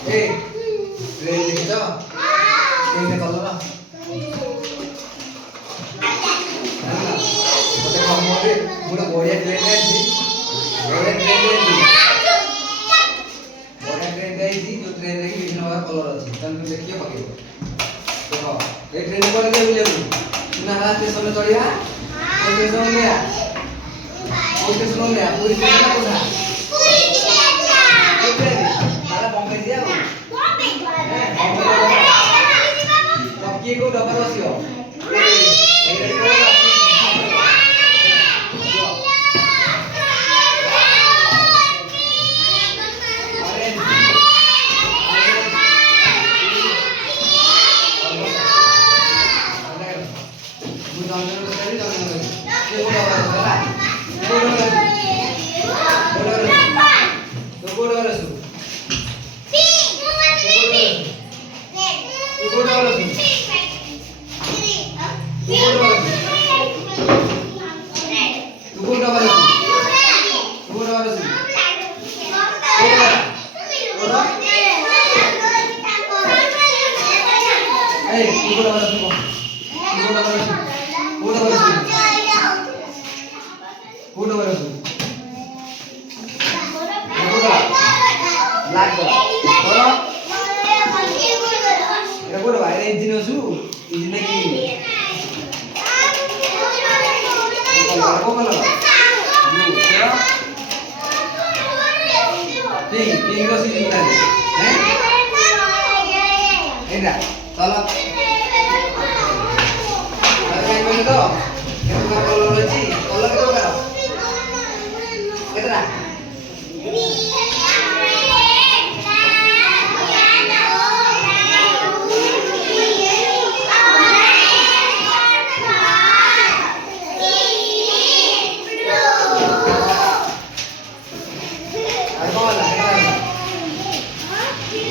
ए train देखी तो train colour मते कमरे पूरा बढ़िया ट्रेन है बढ़िया ट्रेन जाइए जो ट्रेन रे विभिन्न प्रकार कलर अछि तन देखिए पके देखो ए ट्रेन पर के बुले सुना स्टेशन में चढ़िया स्टेशन में पूरी स्टेशन कोठा बॉम्बे दिया अब किए को डबल बसियो चलो